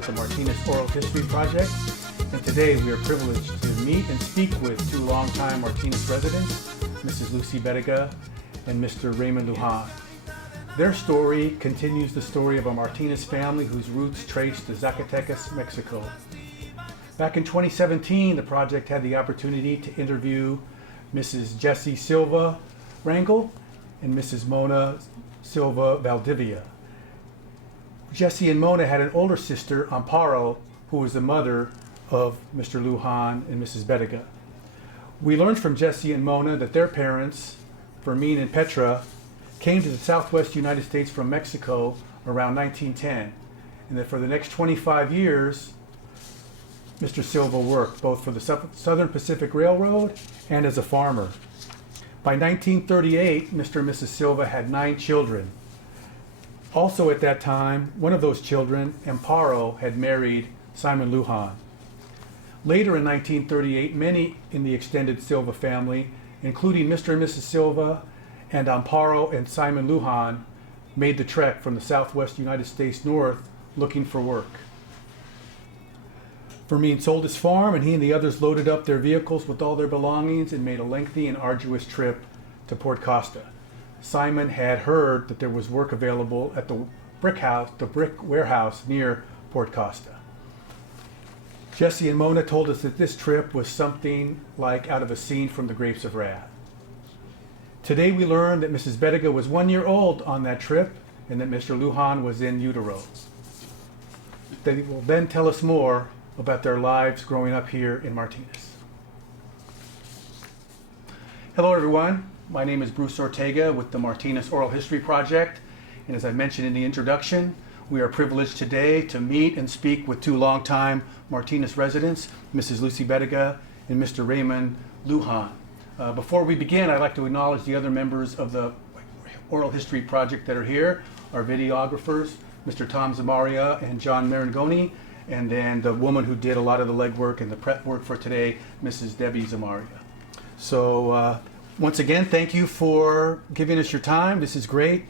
with the Martinez Oral History Project, and today we are privileged to meet and speak with two longtime Martinez residents, Mrs. Lucy Bettiga and Mr. Raymond Lujan. Their story continues the story of a Martinez family whose roots trace to Zacatecas, Mexico. Back in 2017, the project had the opportunity to interview Mrs. Jessie Silva Rangel and Mrs. Mona Silva Valdivia. Jessie and Mona had an older sister, Amparo, who was the mother of Mr. Lujan and Mrs. Bettiga. We learned from Jessie and Mona that their parents, Fermin and Petra, came to the southwest United States from Mexico around 1910, and that for the next 25 years, Mr. Silva worked both for the Southern Pacific Railroad and as a farmer. By 1938, Mr. and Mrs. Silva had 9 children. Also at that time, one of those children, Amparo, had married Simon Lujan. Later in 1938, many in the extended Silva family, including Mr. and Mrs. Silva and Amparo and Simon Lujan, made the trek from the southwest United States north looking for work. Fermin sold his farm, and he and the others loaded up their vehicles with all their belongings and made a lengthy and arduous trip to Port Costa. Simon had heard that there was work available at the brick warehouse near Port Costa. Jessie and Mona told us that this trip was something like out of a scene from The Grapes of Wrath. Today we learned that Mrs. Bettiga was 1 year old on that trip and that Mr. Lujan was in utero. They will then tell us more about their lives growing up here in Martinez. Hello everyone, my name is Bruce Ortega with the Martinez Oral History Project, and as I mentioned in the introduction, we are privileged today to meet and speak with two longtime Martinez residents, Mrs. Lucy Bettiga and Mr. Raymond Lujan. Before we begin, I'd like to acknowledge the other members of the Oral History Project that are here, our videographers, Mr. Tom Zamaria and John Marangoni, and then the woman who did a lot of the legwork and the prep work for today, Mrs. Debbie Zamaria. So once again, thank you for giving us your time. This is great.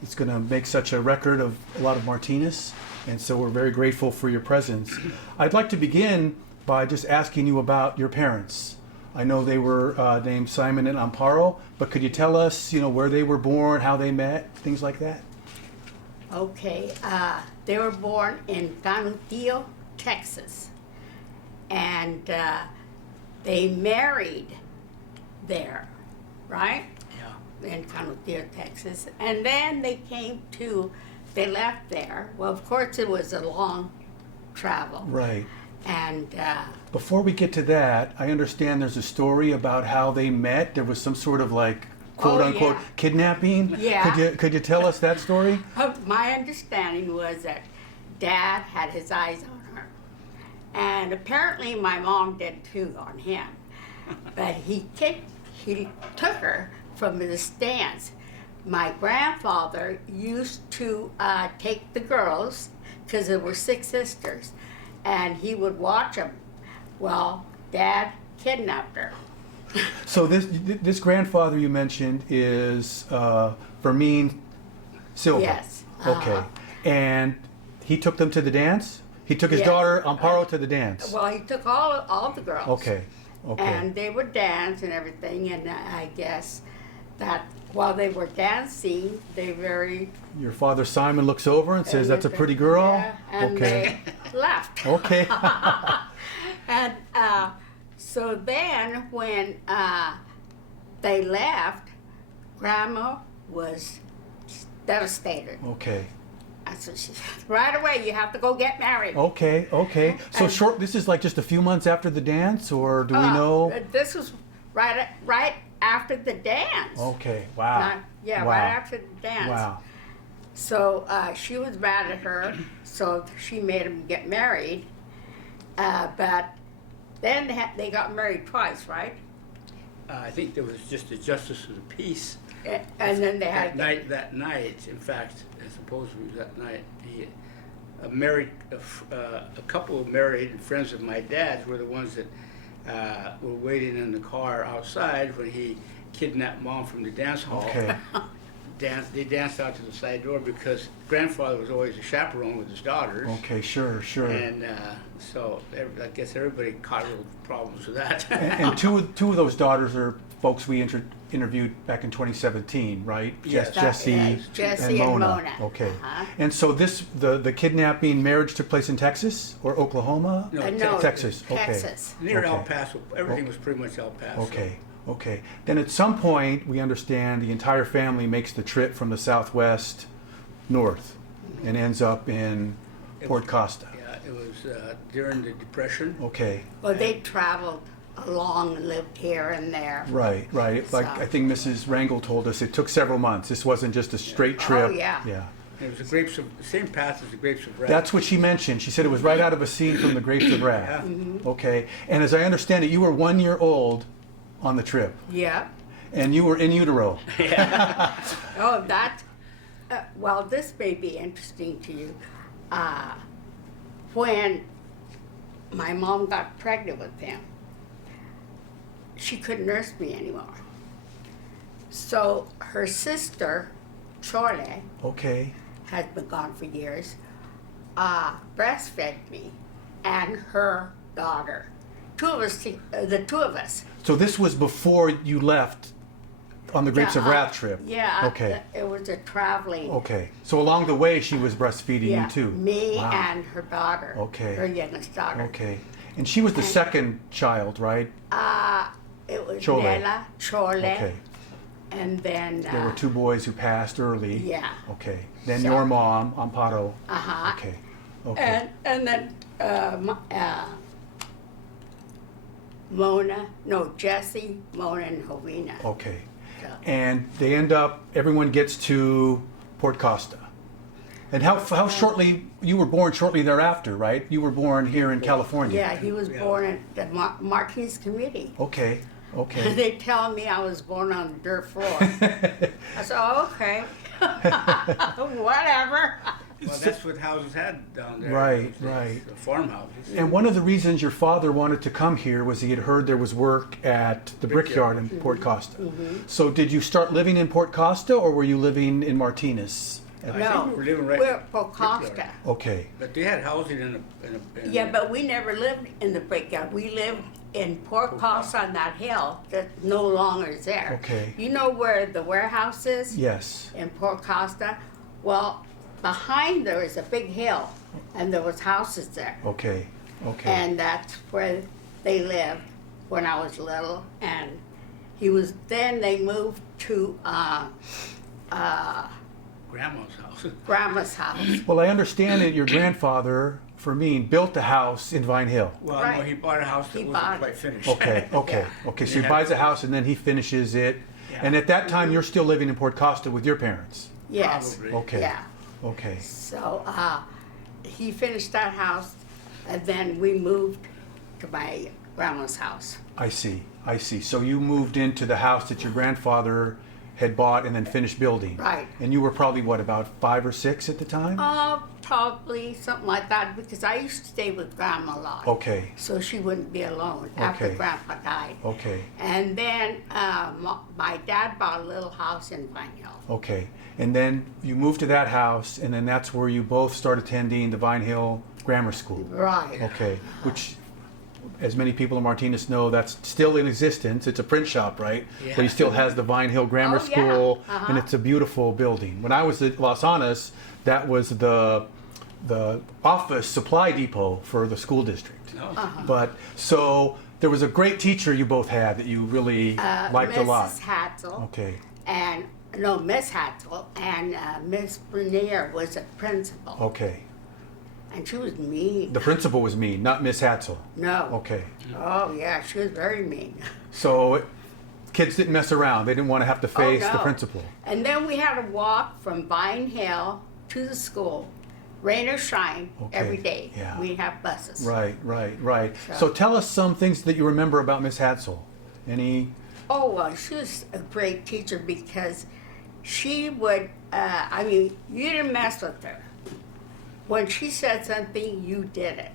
It's going to make such a record of a lot of Martinez, and so we're very grateful for your presence. I'd like to begin by just asking you about your parents. I know they were named Simon and Amparo, but could you tell us, where they were born, how they met, things like that? Okay, they were born in Canutillo, Texas, and they married there, right? Yeah. In Canutillo, Texas, and then they left there. Well, of course, it was a long travel. Right. And before we get to that, I understand there's a story about how they met. There was some sort of quote unquote kidnapping. Yeah. Could you tell us that story? My understanding was that Dad had his eyes on her, and apparently my mom did too on him. But he took her from the stands. My grandfather used to take the girls, because there were 6 sisters, and he would watch them. Well, Dad kidnapped her. So this grandfather you mentioned is Fermin Silva. Yes. Okay. And he took them to the dance? He took his daughter Amparo to the dance? Well, he took all the girls. Okay. And they would dance and everything, and I guess that while they were dancing, Your father Simon looks over and says, "That's a pretty girl." Yeah, and okay. They left. Okay. And so then when they left, Grandma was devastated. Okay. So she said, right away, you have to go get married. Okay. So this is just a few months after the dance, or do we know? This was right after the dance. Okay, wow. Wow. Right after the dance. Wow. So she was mad at her, so she made him get married. But then they got married twice, right? I think there was just a justice of the peace. And then they had That night, in fact, I suppose it was that night, a couple of married friends of my dad's were the ones that were waiting in the car outside when he kidnapped Mom from the dance hall. Okay. they danced out to the side door because grandfather was always a chaperone with his daughters. Okay, sure. And so I guess everybody caught little problems with that. And two of those daughters are folks we interviewed back in 2017, right? Yes. Jesse Jesse and Mona. Okay. Uh-huh. And so the kidnapping marriage took place in Texas or Oklahoma? No, No, Texas. Okay. Texas. Near El Okay. Paso. Everything was pretty much El Paso. Okay. Then at some point, we understand the entire family makes the trip from the Southwest north and ends up in Port Costa. Yeah, it was during the Depression. Okay. Well, they traveled along and lived here and there. Right. Like So- I think Mrs. Rangel told us, it took several months. This wasn't just a straight trip. Oh, yeah. It was the same path as the Grapes of Wrath. That's what she mentioned. She said it was right out of a scene from The Grapes of Wrath. Yeah. Okay. And as I understand it, you were 1 year old on the trip, Yeah. and you were in utero. Oh, that. Well, this may be interesting to you. When my mom got pregnant with him, she couldn't nurse me anymore. So her sister, Chole, Okay. has been gone for years, breastfed me and her daughter. The two of us. So this was before you left on the Grapes of Wrath trip. Yeah. Okay. It was a traveling. Okay. So along the way, she was breastfeeding Yeah, you too. me Wow. and her daughter. Okay. Her youngest daughter. Okay. And she was the second child, right? It was Chole. Nella, Chole, Okay. and then. There were two boys who passed early. Yeah. Okay. Then So- your mom, Amparo. Uh-huh. Okay. Okay. And then Jesse, Mona, and Hovina. Okay. So- And they end up, everyone gets to Port Costa. And how shortly, you were born shortly thereafter, right? You were born here in California. Yeah, he was born at the Martinez Committee. Okay. Okay. They tell me I was born on the dirt floor. I said, oh, okay. Whatever. Well, that's what houses had down there. Right, Those days, right. the farmhouses. And one of the reasons your father wanted to come here was he had heard there was work at the Brickyard in Port Costa. So did you start living in Port Costa, or were you living in Martinez? I No, think we were living right we're in for Costa. Brickyard. Okay. But they had housing in a Yeah, but we never lived in the Brickyard. We lived in Port Costa on that hill that no longer is there. Okay. You know where the warehouse is? Yes. In Port Costa? Well, behind there is a big hill, and there was houses there. Okay. Okay. And that's where they lived when I was little. And then they moved to grandma's house. Grandma's house. Well, I understand that your grandfather, Fermin, built a house in Vine Hill. Well, no, Right. he bought a house that He wasn't bought quite it. finished. Okay. So he buys a house and then he finishes it. Yeah. And at that time, you're still living in Port Costa with your parents. Yes. Probably. Okay. Yeah. Okay. So he finished that house, and then we moved to my grandma's house. I see. So you moved into the house that your grandfather had bought and then finished building. Right. And you were probably, what, about 5 or 6 at the time? Probably something like that, because I used to stay with grandma a lot. Okay. So she wouldn't be alone after Okay. grandpa died. Okay. And then my dad bought a little house in Vine Hill. Okay. And then you moved to that house, and then that's where you both started attending the Vine Hill Grammar School. Right. Okay. Which, as many people in Martinez know, that's still in existence. It's a print shop, right? Yeah. But he still has the Vine Hill Grammar Oh, yeah. School, Uh-huh. and it's a beautiful building. When I was at Las Anas, that was the office supply depot for the school district. No. But so there was a great teacher you both had that you really liked a lot. Mrs. Hatzel. Okay. And, no, Miss Hatzel. And Miss Bernier was a principal. Okay. And she was mean. The principal was me, not Miss Hatzel. No. Okay. Oh, yeah, she was very mean. So kids didn't mess around. They didn't want to have to face the no. principal. And then we had to walk from Vine Hill to the school, rain or shine, Okay, every day. yeah. We'd have buses. Right. So- So tell us some things that you remember about Miss Hatzel. Any? Oh, well, she was a great teacher because she would, you didn't mess with her. When she said something, you did it.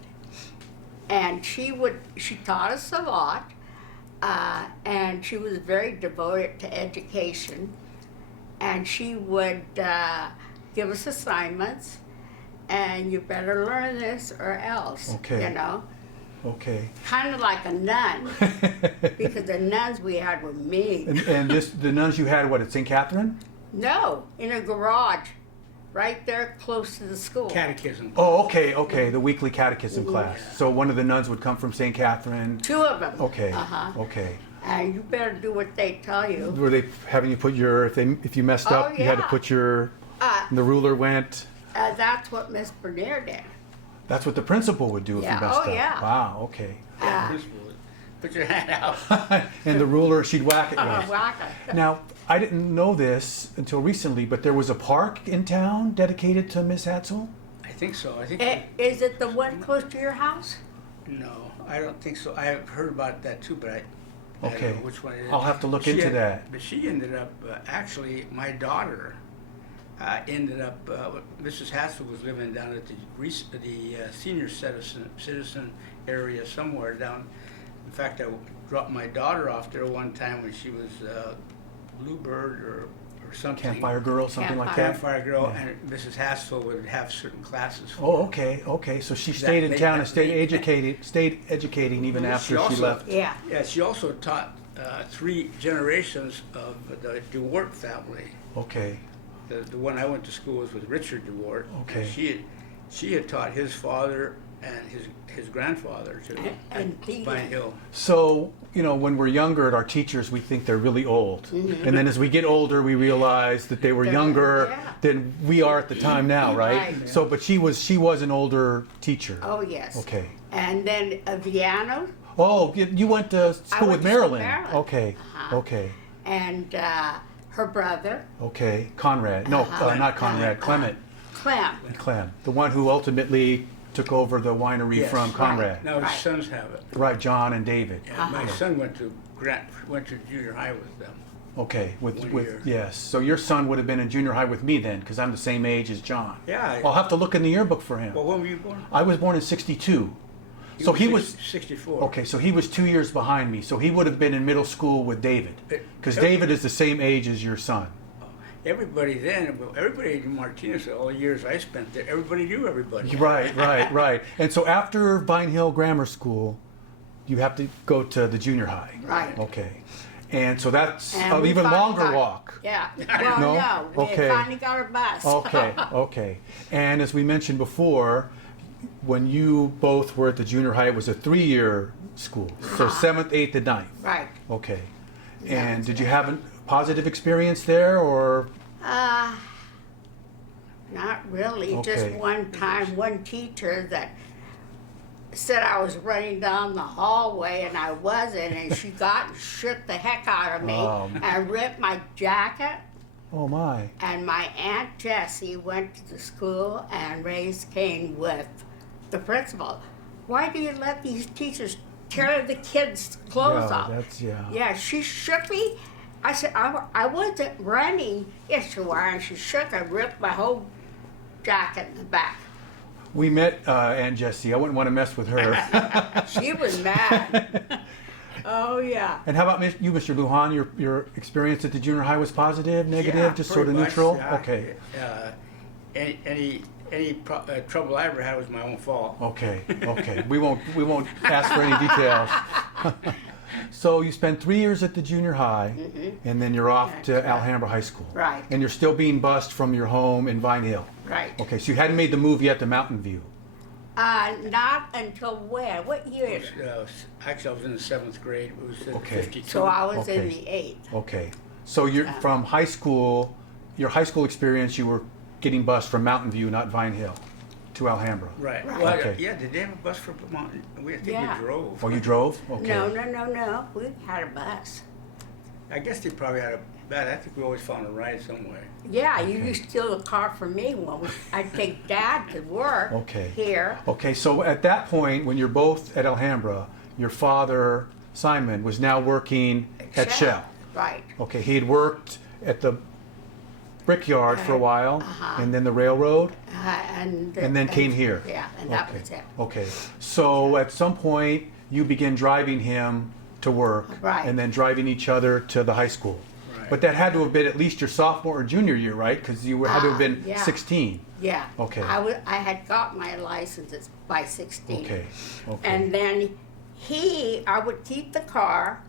And she taught us a lot, and she was very devoted to education. and she would give us assignments, and you better learn this or else. Okay. You know, Okay. kind of like a nun, because the nuns we had were mean. And the nuns you had, what, at St. Catherine? No, in a garage, right there close to the school. Catechism. Oh, okay, okay, the weekly catechism class. Yeah. So one of the nuns would come from St. Catherine. Two of them. Okay, Uh-huh. okay. And you better do what they tell you. Were they having you put your, if you messed up, Oh, you had to yeah. put your, Uh, and the ruler went? that's what Miss Bernier did. That's what the principal would do if Yeah, you messed oh, up. yeah. Wow, okay. Uh, Principal, put your hand out. And the ruler, she'd whack it with. Waka. Now, I didn't know this until recently, but there was a park in town dedicated to Miss Hatzel? I think so. I think. Is it the one close to your house? No, I don't think so. I've heard about that too, but I Okay. don't know which one it is. I'll have to look She into had- that. But she ended up, actually, my daughter ended up, Mrs. Hassel was living down at the senior citizen area somewhere down. In fact, I dropped my daughter off there one time when she was Bluebird or something. Campfire Girl, something like that? Campfire Girl, Yeah. and Mrs. Hassel would have certain classes for Oh, okay, okay. So she stayed in made town that and stayed late. educating even She after she also- left. Yeah. Yeah, she also taught 3 generations of the DeWart family. Okay, The one I went to school was with Richard DeWart. Okay. And she had taught his father and his grandfather to And the- Vine Hill. so, when we're younger at our teachers, we think they're really old. And then as we get older, we realize that they were They're- younger yeah. than we are at the time now, right? Right. So, but she was an older teacher. Oh, yes. Okay. And then Viano Oh, you went to school went with to school Marilyn. with Marilyn. Okay, Uh-huh. okay, and her brother, okay. Conrad. No, Uh-huh. not Conrad. Clement. Clem. Clem. The one who ultimately took over the winery Yes. from Right. Conrad. Now his Right. sons have it. Right, John and David. Yeah, my Uh-huh. son went to junior high with them. Okay, One with year. yes. So your son would have been in junior high with me then, because I'm the same age as John. Yeah. I'll have to look in the yearbook for him. Well, when were you born? I was born in '62. So he was 64. okay. So he was 2 years behind me. So he would have been in middle school with David, because Every- David is the same age as your son. Everybody in Martinez, all the years I spent there, everybody knew everybody. Right, right. And so after Vine Hill Grammar School, you have to go to the junior high. Right. Okay. And so that's And an we even finally longer got- walk. Yeah. Well, No? no. We Okay. finally got our bus. Okay, okay. And as we mentioned before, when you both were at the junior high, it was a 3-year school. So 7th, 8th, and 9th. Right. Okay. Yeah, And that's did you have a positive experience there, or? Not really. Just Okay. one time, one teacher that said I was running down the hallway and I wasn't, and she got and shook the heck out of me and ripped my jacket. Oh my. And my Aunt Jessie went to the school and raised Cain with the principal. Why do you let these teachers tear the kids' clothes Yeah, off? yeah. Yeah, she shook me. I said, I wasn't running. Yes, you were. And she shook and ripped my whole jacket in the back. We met Aunt Jessie. I wouldn't want to mess with her. She was mad. Oh, yeah. And how about you, Mr. Lujan? Your experience at the junior high was positive, negative, Yeah, just sort of pretty much, neutral? yeah. Okay. Any trouble I ever had was my own fault. Okay, okay. We won't ask for any details. So you spent 3 years at the junior high, and then you're off to That's right. Alhambra High School. Right. And you're still being bused from your home in Vine Hill. Right. Okay, so you hadn't made the move yet to Mountain View. Not until when? What year? Actually, I was in the 7th grade. It was in Okay. 52. So I was in Okay. the 8th. Okay. So you're from high school, your high school experience, you were getting bused from Mountain View, not Vine Hill, to Alhambra. Right. Right. Well, Okay. yeah, did they have a bus for Vermont? I think Yeah. we drove. Oh, you drove? Okay. No. We had a bus. I guess they probably had a bad. I think we always found a ride somewhere. Yeah, you used to steal a car from me when I'd take Dad to work Okay. here. Okay, so at that point, when you're both at Alhambra, your father, Simon, was now working at Shell. Right. Okay, he had worked at the brickyard for a while, Uh-huh. and then the railroad, And then came here. Yeah, and that Okay. was it. Okay, so at some point, you began driving him to work, Right. and then driving each other to the high school. Right. But that had to have been at least your sophomore or junior year, right? Because you had to have been Yeah. 16. Yeah. Okay. I had got my license by 16. Okay. Okay. And then I would keep the car,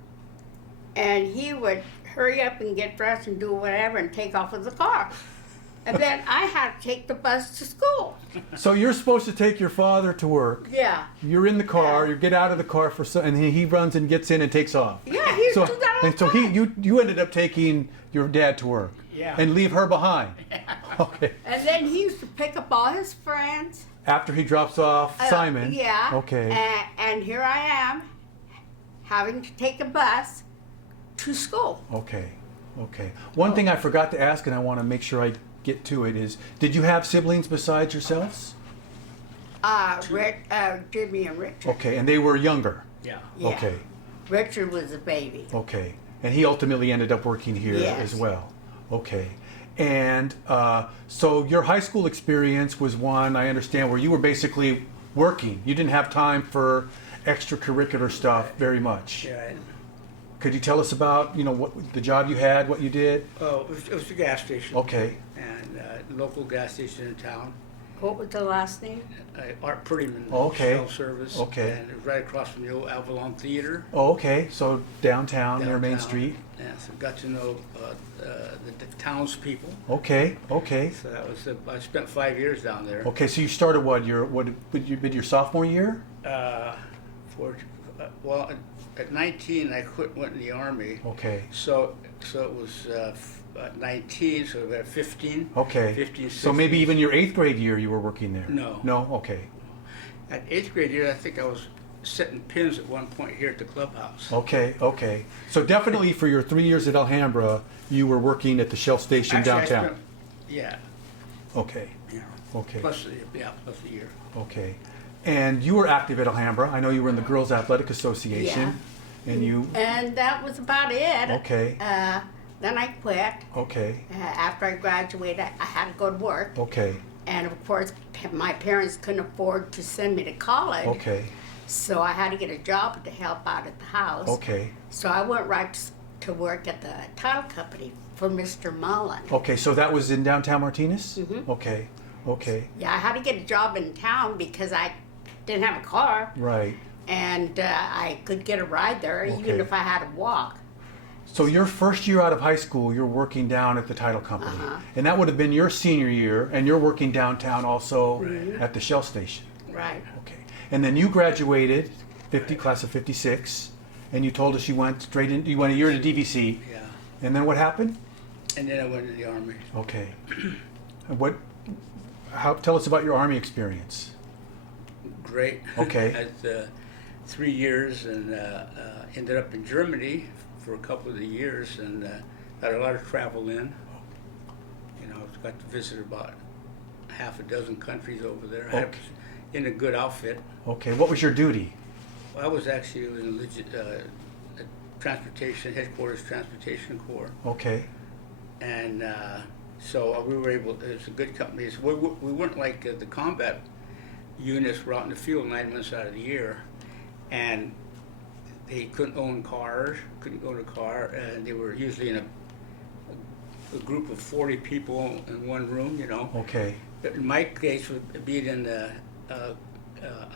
and he would hurry up and get dressed and do whatever and take off with the car. And then I had to take the bus to school. So you're supposed to take your father to work. Yeah. You're in the car. Yeah. You get out of the car and he runs and gets in and takes off. Yeah, he So do that all and the so time. you ended up taking your dad to work. Yeah. And leave her behind. Okay. And then he used to pick up all his friends. After he drops off Simon. Yeah. Okay. And here I am, having to take a bus to school. Okay. Okay. One thing I forgot to ask, and I want to make sure I get to it, is did you have siblings besides yourselves? Jimmy and Richard. Okay. And they were younger. Yeah. Yeah. Okay. Richard was a baby. Okay. And he ultimately ended up working here Yes. as well. Okay. And so your high school experience was one, I understand, where you were basically working. You didn't have time for extracurricular stuff very much. Yeah. Could you tell us about, what the job you had, what you did? Oh, it was a gas station. Okay. And local gas station in town. What was the last name? Art Prettyman. Okay. Shell service. Okay. And it was right across from the old Avalon Theater. Oh, okay. So downtown near Main Downtown. Street. Yeah, so got to know the townspeople. Okay. Okay. So that was I spent 5 years down there. Okay. So you started your sophomore year? Well, at 19 I went in the Army. Okay. So it was 19, so about 15. Okay. 15, So maybe 16. even your 8th grade year you were working there? No. No? Okay. At 8th grade year, I think I was setting pins at one point here at the clubhouse. Okay, okay. So definitely for your 3 years at Alhambra, you were working at the Shell station Actually, I downtown. spent- yeah, Okay, yeah. okay, Plus a year. okay. And you were active at Alhambra. I know you were in the Girls Athletic Association. And you, And that was about it. okay, Then I quit. okay, After I graduated, I had to go to work. okay, And of course, my parents couldn't afford to send me to college. okay, So I had to get a job to help out at the house. okay. So I went right to work at the title company for Mr. Mullen. Okay, so that was in downtown Martinez? Mhm. Okay, okay, Yeah, I had to get a job in town because I didn't have a car, right. and I could get a ride there even Okay. if I had to walk. So your first year out of high school, you're working down at the title company. Uh-huh. And that would have been your senior year, and you're working downtown also Right. at the Shell station. Right. Okay. And then you graduated, class of 56, and you told us you went a year to DVC. Yeah. And then what happened? And then I went to the Army. Okay. And tell us about your Army experience. Great. Okay. Had 3 years and ended up in Germany for a couple of the years and got a lot of travel in. Got to visit about half a dozen countries over there. I was in a good outfit. Okay. What was your duty? I was actually in transportation, headquarters transportation corps. Okay. And so we were able, it's a good company. So we weren't like the combat units were out in the field 9 months out of the year. And they couldn't own a car, and they were usually in a group of 40 people in one room, Okay. But in my case, being in the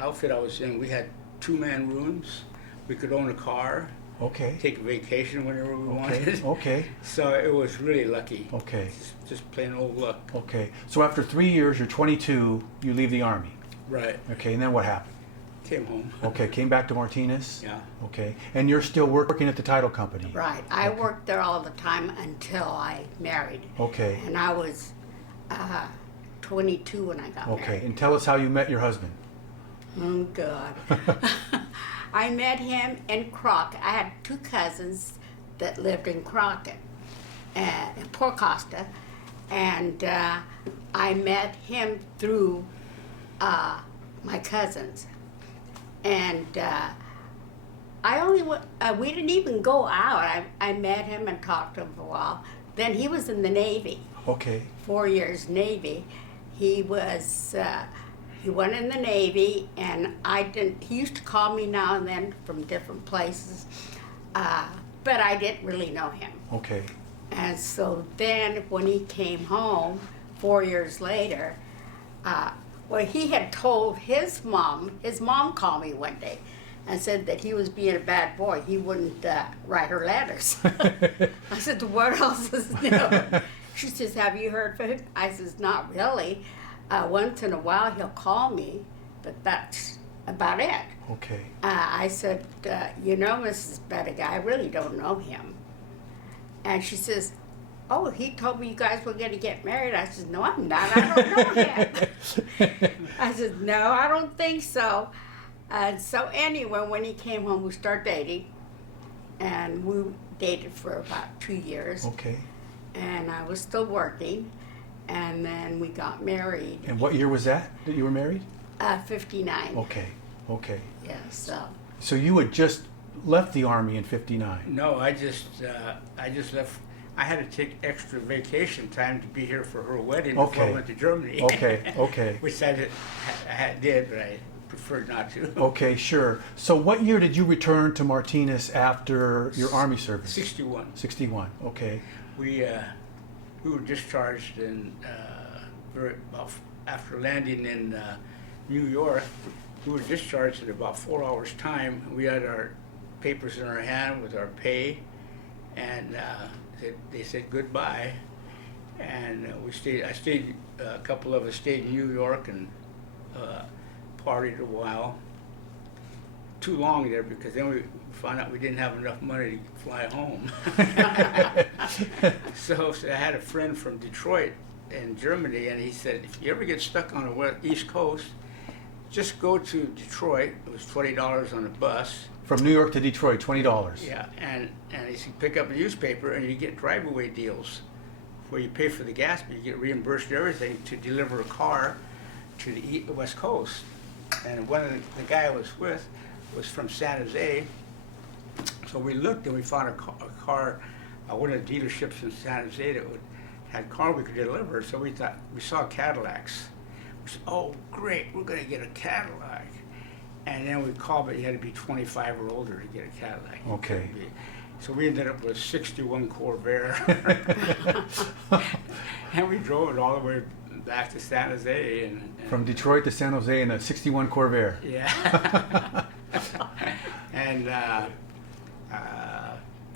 outfit I was in, we had 2-man rooms. We could own a car, Okay. take a vacation whenever we Okay. wanted. Okay. So it was really lucky. Okay. Just plain old luck. Okay. So after 3 years, you're 22, you leave the Army. Right. Okay. And then what happened? Came home. Okay. Came back to Martinez? Yeah. Okay. And you're still working at the title company? Right. I worked there all the time until I married. Okay. And I was 22 when I got Okay. married. And tell us how you met your husband. Oh, God. I met him in Crockett. I had 2 cousins that lived in Crockett, in Port Costa, and I met him through my cousins. And we didn't even go out. I met him and talked to him for a while. Then he was in the Navy, Okay. 4 years Navy. He went in the Navy, and he used to call me now and then from different places, but I didn't really know him. Okay. And so then when he came home 4 years later, well, he had told his mom called me one day and said that he was being a bad boy. He wouldn't write her letters. I said, what else is new? She says, have you heard from him? I says, not really. Once in a while he'll call me, but that's about it. Okay. I said, you know, Mrs. Bettiga, I really don't know him. And she says, oh, he told me you guys were going to get married. I said, no, I'm not. I don't know him. I said, no, I don't think so. And so anyway, when he came home, we started dating. And we dated for about 2 years. Okay. And I was still working. And then we got married. And what year was that you were married? 59. Okay. Okay. Yeah, so. So you had just left the Army in 59. No, I just left. I had to take extra vacation time to be here for her wedding before I went to Germany. Okay, okay. Which I did, but I preferred not to. Okay, sure. So what year did you return to Martinez after your Army service? 61. 61, okay. We were discharged in after landing in New York. We were discharged in about 4 hours' time. We had our papers in our hand with our pay, and they said goodbye. And a couple of us stayed in New York and partied a while. Too long there, because then we found out we didn't have enough money to fly home. So I had a friend from Detroit in Germany, and he said, if you ever get stuck on the East Coast, just go to Detroit. It was $20 on a bus. From New York to Detroit, $20. Yeah, and he said, pick up a newspaper and you get driveway deals where you pay for the gas, but you get reimbursed everything to deliver a car to the West Coast. And one of the guy I was with was from San Jose. So we looked and we found a car, one of the dealerships in San Jose that had a car we could deliver. So we saw Cadillacs. We said, oh, great, we're going to get a Cadillac. And then we called, but you had to be 25 or older to get a Cadillac. Okay. So we ended up with a 61 Corvair. And we drove it all the way back to San Jose. And From Detroit to San Jose in a 61 Corvair. Yeah. And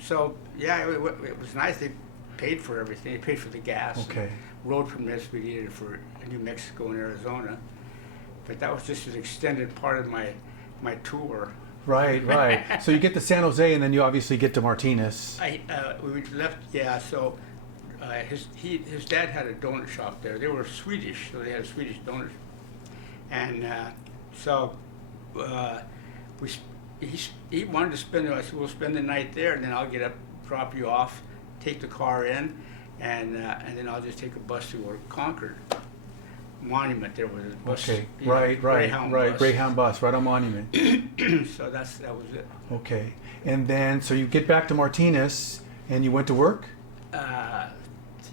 so, yeah, it was nice. They paid for everything. They paid for the gas. Okay. Road permits we needed for New Mexico and Arizona. But that was just an extended part of my tour. Right, right. So you get to San Jose, and then you obviously get to Martinez. We left, yeah, so his dad had a donut shop there. They were Swedish, so they had a Swedish donut. And so he wanted to spend the night. I said, we'll spend the night there, and then I'll get up, drop you off, take the car in, and then I'll just take a bus to Concord Monument. There was a bus. Okay, Greyhound bus. Greyhound bus, right on Monument. So that was it. Okay, and then so you get back to Martinez, and you went to work.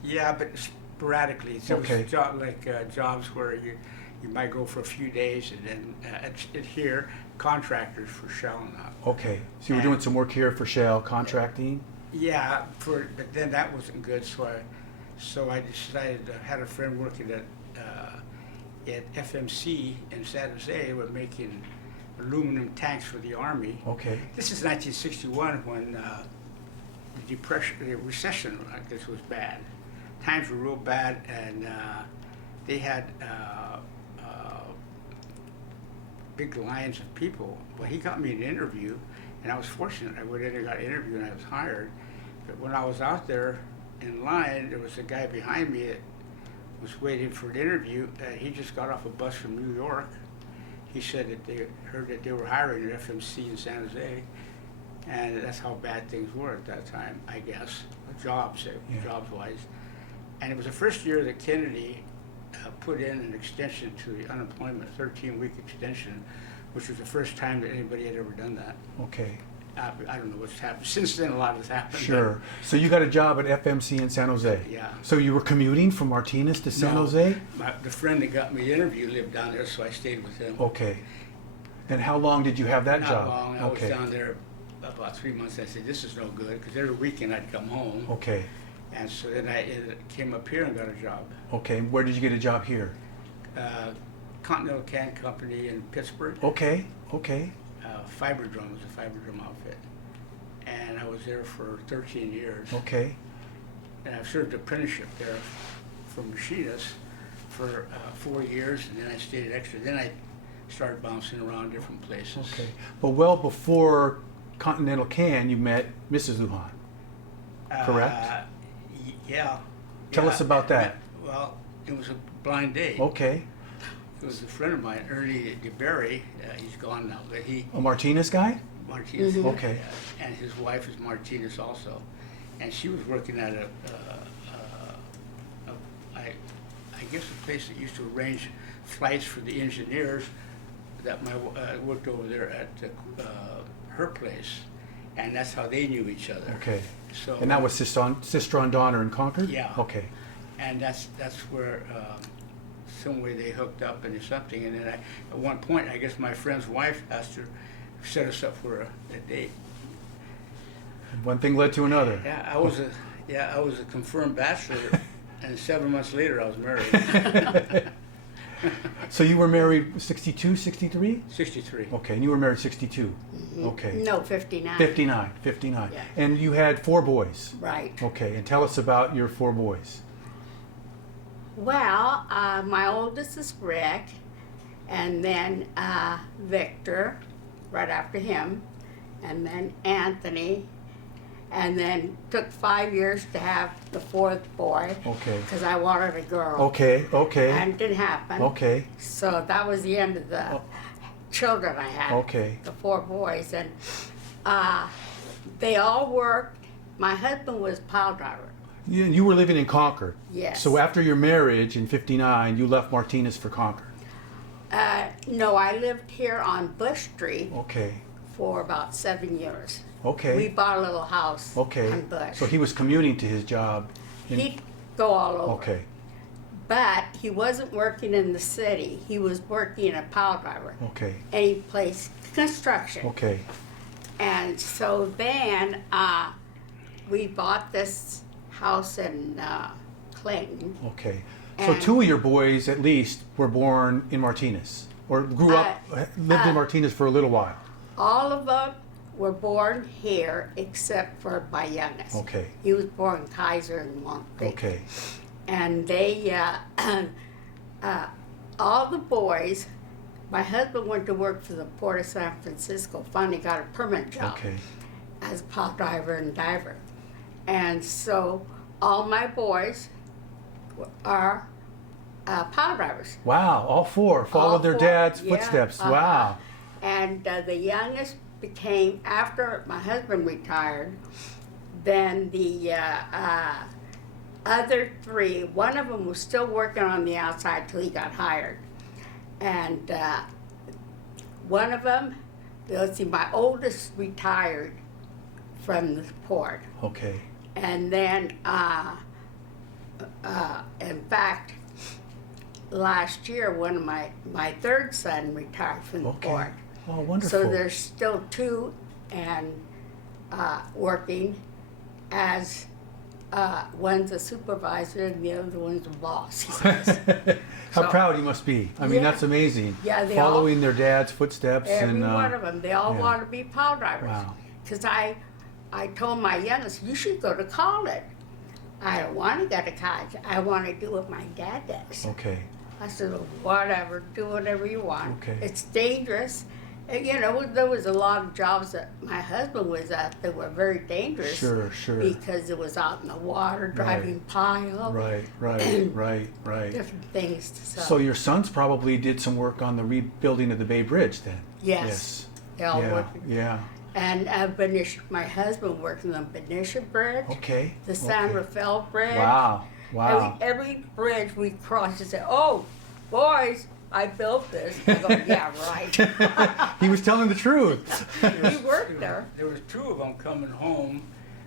Yeah, but sporadically. So Okay. it was jobs where you might go for a few days, and then here contractors for Shell and that. Okay, so you were doing some work here for Shell, contracting. Yeah, but then that wasn't good, so I decided. I had a friend working at FMC in San Jose. We're making aluminum tanks for the Army. Okay. This is 1961 when the recession, I guess, was bad. Times were real bad, and they had big lines of people. Well, he got me an interview, and I was fortunate. I went in and got an interview, and I was hired. But when I was out there in line, there was a guy behind me that was waiting for an interview. He just got off a bus from New York. He said that they heard that they were hiring at FMC in San Jose, and that's how bad things were at that time, I guess, jobs-wise. And it was the first year that Kennedy put in an extension to the unemployment, 13-week extension, which was the first time that anybody had ever done that. Okay. I don't know what's happened. Since then, a lot has happened. Sure. So you got a job at FMC in San Jose. Yeah. So you were commuting from Martinez to San No, Jose? the friend that got me the interview lived down there, so I stayed with him. Okay. And how long did you have that Not job? long. I Okay. was down there about 3 months. I said, this is no good, because every weekend I'd come home. Okay. And so then I came up here and got a job. Okay, where did you get a job here? Continental Can Company in Pittsburgh. Okay, okay, Fiberdrum was a Fiberdrum outfit. And I was there for 13 years. okay. And I've served apprenticeship there for machinists for 4 years, and then I stayed extra. Then I started bouncing around different places. Okay, but well before Continental Can, you met Mrs. Lujan, correct? Yeah. Tell us about that. Well, it was a blind date. Okay, It was a friend of mine, Ernie DeBerry. He's gone now, but he a Martinez guy? Martinez. Okay. And his wife is Martinez also, and she was working at I guess a place that used to arrange flights for the engineers. That worked over there at her place, and that's how they knew each other. Okay. So And that was sister and daughter in Concord? Yeah. Okay. and that's where some way they hooked up into something. And then at one point, I guess my friend's wife asked her, set us up for a date. One thing led to another. Yeah, I was a confirmed bachelor, and 7 months later, I was married. So you were married 62, 63? 63. Okay, and you were married 62? Mm-hmm. Okay. No, 59. 59. Yeah. And you had 4 boys? Right. Okay, and tell us about your 4 boys. Well, my oldest is Rick, and then Victor, right after him, and then Anthony, and then took 5 years to have the 4th boy. Okay. Because I wanted a girl. Okay, okay. And it didn't happen. Okay, So that was the end of the children I had. okay. The 4 boys, and they all worked. My husband was pile driver. You were living in Concord. Yes. So after your marriage in 59, you left Martinez for Concord. No, I lived here on Bush Street Okay, for about 7 years. okay. We bought a little house Okay. on Bush. So he was commuting to his job. He'd go all over. Okay, But he wasn't working in the city. He was working a pile driver. okay, Any place, construction. okay. And so then we bought this house in Clinton. Okay. So And- 2 of your boys, at least, were born in Martinez, or grew up, lived in Martinez for a little while. All of them were born here except for my youngest. Okay. He was born in Kaiser and Montreal. Okay. And they, all the boys, my husband went to work for the Port of San Francisco, finally got a permanent job Okay. as a pile driver and diver. And so all my boys are pile drivers. Wow. All 4 followed All their 4, dad's yeah, footsteps. uh-huh. Wow. And the youngest became, after my husband retired, then the other 3, one of them was still working on the outside till he got hired. And one of them, let's see, my oldest retired from the port. Okay. And then, in fact, last year, one of my 3rd son retired from the Okay. port. Oh, wonderful. So there's still 2 and working as one's a supervisor and the other one's a boss. He says. How So- proud he must be. I mean, Yeah. that's amazing. Yeah, they Following their dad's footsteps. Every and, one of them, they all yeah. want to be pile drivers. Wow. Because I told my youngest, you should go to college. I don't want to go to college. I want to do what my dad does. Okay. I said, well, whatever, do whatever you want. Okay. It's dangerous. And, you know, there was a lot of jobs that my husband was at that were very dangerous. Sure, sure. Because it was out in the water, driving pile, Right. different things. So your sons probably did some work on the rebuilding of the Bay Bridge then? Yes. They all Yeah, worked. yeah. And my husband worked on the Benicia Bridge, Okay. the San okay. Rafael Bridge. Wow, wow. Every bridge we crossed, he said, oh, boys, I built this. I go, yeah, right. He was telling the truth. He worked there. There was 2 of them coming home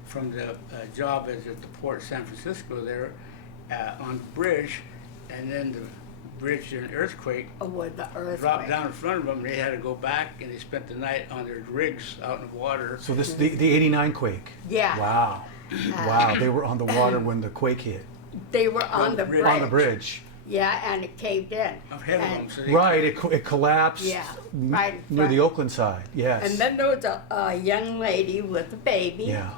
from the job at the Port of San Francisco there on the bridge, and then the bridge during an earthquake Oh, with the earthquake. dropped down in front of them. They had to go back, and they spent the night on their rigs out in the water. So this the 89 quake. Yeah. Wow. Wow, they were on the water when the quake hit. They were on the bridge. On the bridge. Yeah, and it caved in. I've had And- them, so they- Right, it collapsed Yeah, right in near the front. Oakland side. Yes. And then there was a young lady with a baby. Yeah.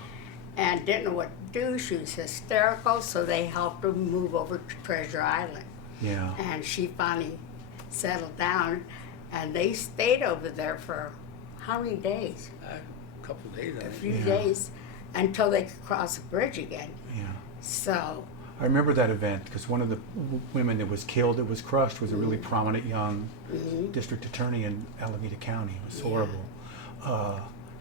And didn't know what to do. She was hysterical, so they helped her move over to Treasure Island. Yeah. And she finally settled down, and they stayed over there for how many days? a couple of days. I A think. few Yeah. days until they could cross the bridge again. Yeah. So, I remember that event because one of the women that was killed, that was crushed, was a really Mm-hmm. prominent young district attorney in Alameda County. It was horrible.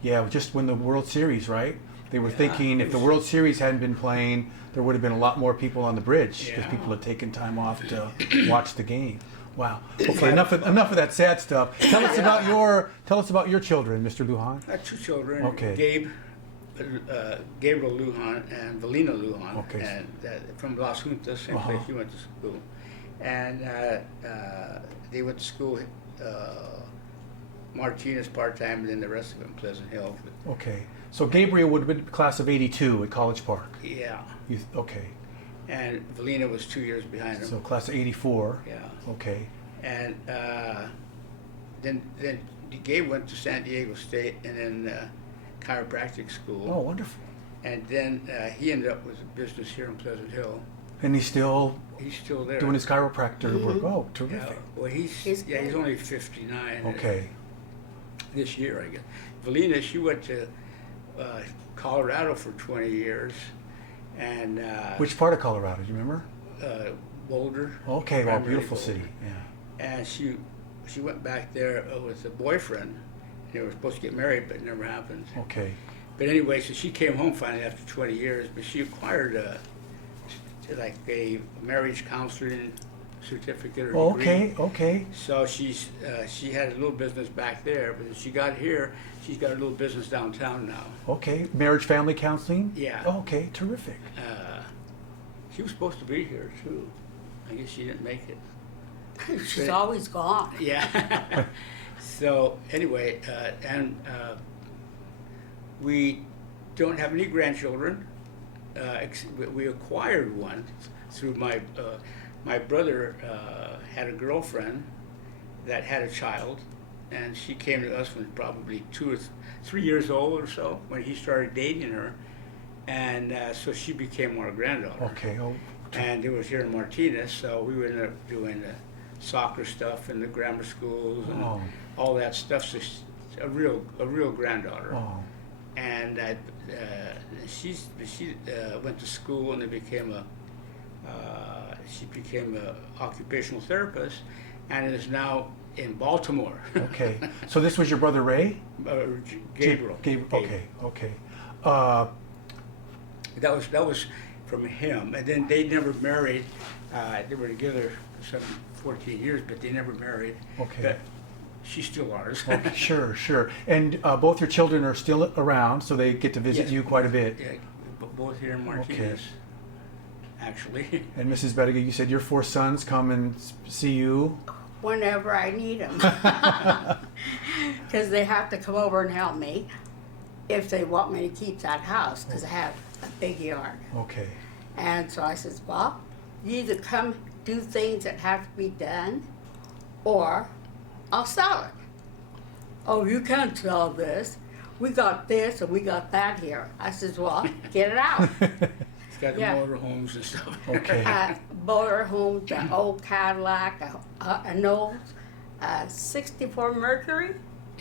Yeah, just when the World Series, right? They were Yeah, thinking it if the was- World Series hadn't been playing, there would have been a lot more people on the bridge because Yeah. people had taken time off to watch the game. Wow. Okay, enough of that sad stuff. Tell us about your children, Mr. Lujan. I have two children. Okay. Gabriel Lujan and Valina Lujan, Okay. and from Las Juntas, same place he went to school. And they went to school, Martinez part-time, and then the rest of it in Pleasant Hill. Okay. So Gabriel would have been class of '82 at College Park. Yeah, Okay. and Valina was 2 years behind him. So class of '84. Yeah, Okay. and then Gabe went to San Diego State and then chiropractic school. Oh, wonderful. And then he ended up with a business here in Pleasant Hill. And he's still He's still there. doing his chiropractor work. Oh, Yeah, terrific. well, he's only 59 Okay. this year, I guess. Valina, she went to Colorado for 20 years, and Which part of Colorado? Do you remember? Boulder. Okay, well, Primary beautiful Boulder. city. Yeah. And she went back there with a boyfriend. They were supposed to get married, but it never happened. Okay. But anyway, so she came home finally after 20 years, but she acquired a marriage counseling certificate or degree. Okay. Okay. So she had a little business back there, but when she got here, she's got a little business downtown now. Okay. Marriage family counseling? Yeah. Okay, terrific. She was supposed to be here too. I guess she didn't make it. she's always gone. Yeah. So anyway, we don't have any grandchildren. We acquired one through my brother had a girlfriend that had a child, and she came to us when probably 2 or 3 years old or so when he started dating her, and so she became our granddaughter. Okay. Oh, And it was here in Martinez, so we would end up doing the soccer stuff and the grammar schools and Oh. all that stuff. So she's a real granddaughter. oh. And she went to school and she became a occupational therapist, and is now in Baltimore. Okay. So this was your brother Ray? Gabriel. Okay. Okay. That was from him, and then they never married. They were together for 14 years, but they never married. Okay. But she's still ours. Okay, sure. And both your children are still around, so they get to visit Yes. you quite a bit. Yeah, both here in Martinez, actually. And Mrs. Bettiga, you said your 4 sons come and see you. Whenever I need them. Because they have to come over and help me if they want me to keep that house, because I have a big yard. Okay. And so I says, well, you either come do things that have to be done, or I'll sell it. Oh, you can't sell this. We got this and we got that here. I says, well, get it out. It's got the Yeah. motor homes and stuff. Okay. Motor homes, an old Cadillac, an old 64 Mercury,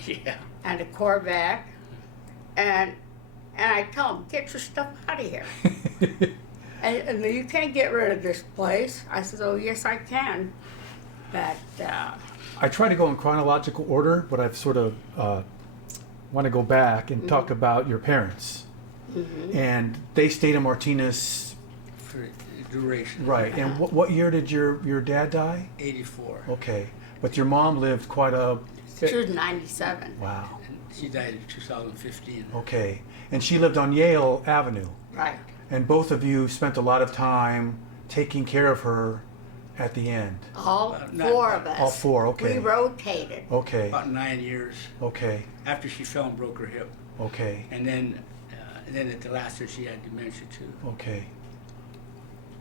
Yeah. and a Corvette. And I tell them, get your stuff out of here. And you can't get rid of this place. I said, oh, yes, I can. But, I try to go in chronological order, but I've sort of want to go back and talk about your parents. And they stayed in Martinez. For duration. Right. And what year did your dad die? 84. Okay. But your mom lived quite a... she was 97. Wow. And she died in 2015. Okay. And she lived on Yale Avenue. Right. And both of you spent a lot of time taking care of her at the end. All Not- 4 of us. All 4, okay. We rotated. Okay. About 9 years Okay. after she fell and broke her hip. Okay. And then and then at the last year she had dementia too. Okay.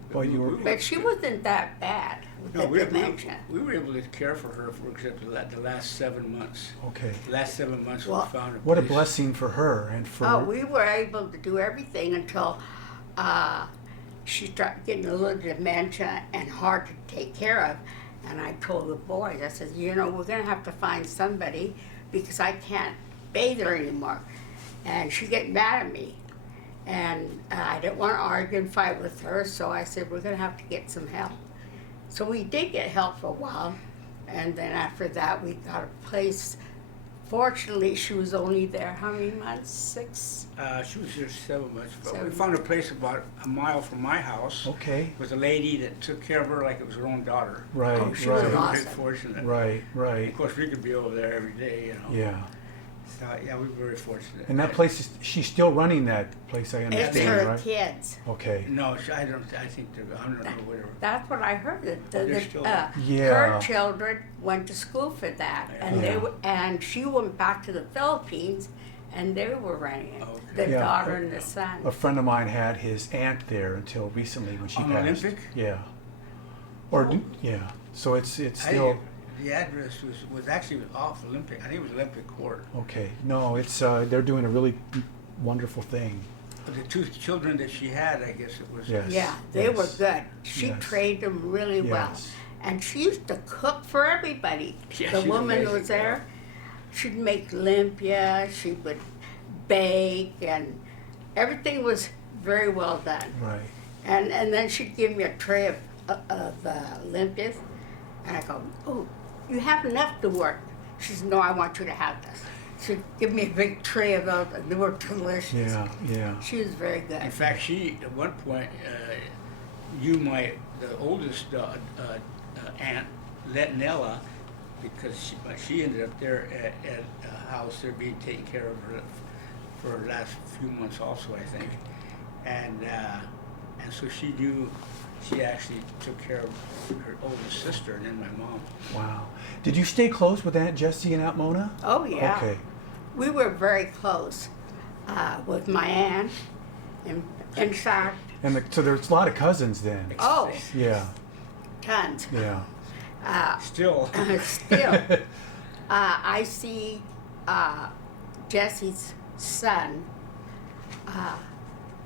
But Well, you were- But she wasn't that bad with No, the dementia. we were able to care for her for example the last 7 months. Okay. The last 7 months Well, we found a What a place. blessing for her and for. Oh, we were able to do everything until she started getting a little dementia and hard to take care of. And I told the boys, I said, you know, we're gonna have to find somebody because I can't bathe her anymore. And she get mad at me. And I didn't want to argue and fight with her, so I said, we're gonna have to get some help. So we did get help for a while, and then after that, we got a place. Fortunately, she was only there, how many months? 6? She was here 7 months, but we 7 found a place about a mile from my house. Okay. With a lady that took care of her like it was her own daughter. Right. Oh, she So was we right. were awesome. very fortunate. Right. Of Right. course, we could be over there every day, you know. Yeah. So, yeah, we were very fortunate. And that place is. She's still running that place. I It's understand. her Right. kids. Okay. No, I think they're 100 or whatever. That's what I heard. That They're still- her Yeah. children went to school for that, and Yeah. and she went back to the Philippines, and they were running it. Okay. The Yeah. daughter and the son. A friend of mine had his aunt there until recently when she On passed. Olympic? Yeah. Or Oh. yeah. So it's still The address was actually off Olympic. I think it was Olympic Court. okay. No, it's they're doing a really wonderful thing. But the 2 children that she had, I guess it was. Yes. Yeah, they were Yes. good. She Yes. trained them really well. Yes. And she used to cook for everybody. Yeah, The she's woman amazing, was there. She'd make lumpia, she would bake, and everything was very well done. Right. And then she'd give me a tray of lumpias, and I go, oh, you have enough to work. She said, no, I want you to have this. She'd give me a big tray of those, and they were delicious. Yeah. Yeah. She was very good. In fact, she at one point, the oldest aunt, let Nella, because she ended up there at a house there being taken care of her for the last few months also, I think, and so she knew. She actually took care of her oldest sister and then my mom. Wow. Did you stay close with Aunt Jessie and Aunt Mona? Oh, yeah. Okay. We were very close with my aunt. And in fact, And so there's a lot of cousins then. oh, Yeah. tons. Yeah. Still. Still, I see Jesse's son.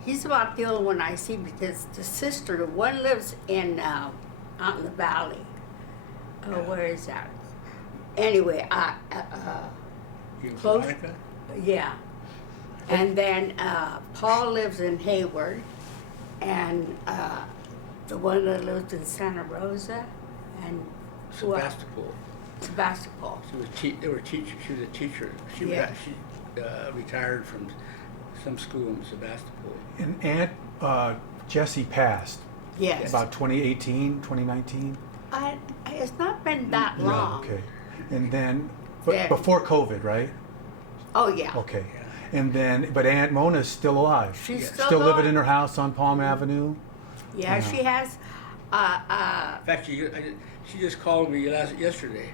He's about the only one I see because the sister, the one lives in out in the valley. Oh, where is that? Anyway, You was Close. Monica? yeah. And then Paul lives in Hayward, and the one that lives in Santa Rosa, and who else? Sebastopol. Sebastopol. She was they were teacher. She was a teacher. She Yeah. retired from some school in Sebastopol. And Aunt Jessie passed Yes. about 2018, 2019. It's not been that Yeah, long. okay. And then, but Yeah. before COVID, right? Oh, yeah. Okay. And then, but Aunt Mona's still alive. She's Yeah. still, Still living going. in her house on Palm Avenue. Yeah, she has. In fact, she just called me yesterday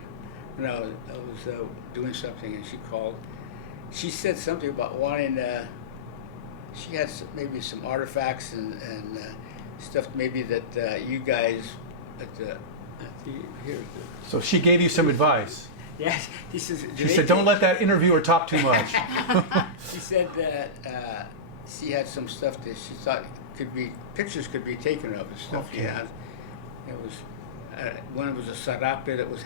when I was doing something, and she called. She said something about wanting. She had maybe some artifacts and stuff maybe that you guys at the here. So she gave you some advice. Yes, he says. She said, "Don't let that interviewer talk too much." She said that she had some stuff that she thought pictures could be taken of and stuff. Okay. Yeah, it was one was a sarape that was